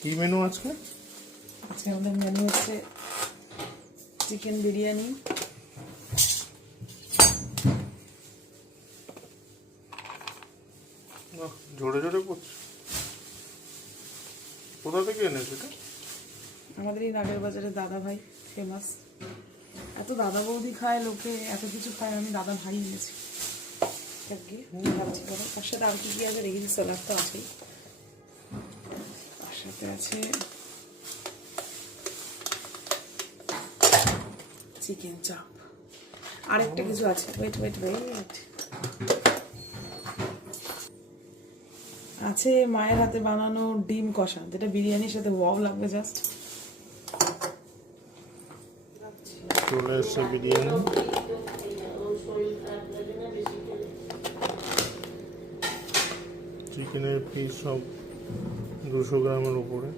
কি মেনু আজকে? আজকে আমাদের মেনু হচ্ছে চিকেন বিরিয়ানি, জোরে জোরে করছে। কোথা থেকে এনেছো এটা? আমাদের এই নাগের বাজারে দাদা ভাই ফেমাস। এত দাদা বৌদি খায় লোকে, এত কিছু খায়, আমি দাদা ভাই এনেছি। ভাবছি বলো তার সাথে আর কি কি আছে রেখেছি, স্যালাড তো আছেই, তার সাথে আছে চিকেন চাপ, আরেকটা কিছু আছে, ওয়েট ওয়েট ওয়েট, আছে মায়ের হাতে বানানো ডিম কষা, যেটা বিরিয়ানির সাথে ওয়াও লাগবে জাস্ট। চলে এসছে বিরিয়ানি। চিকেনের পিস সব 200 গ্রামের উপরে।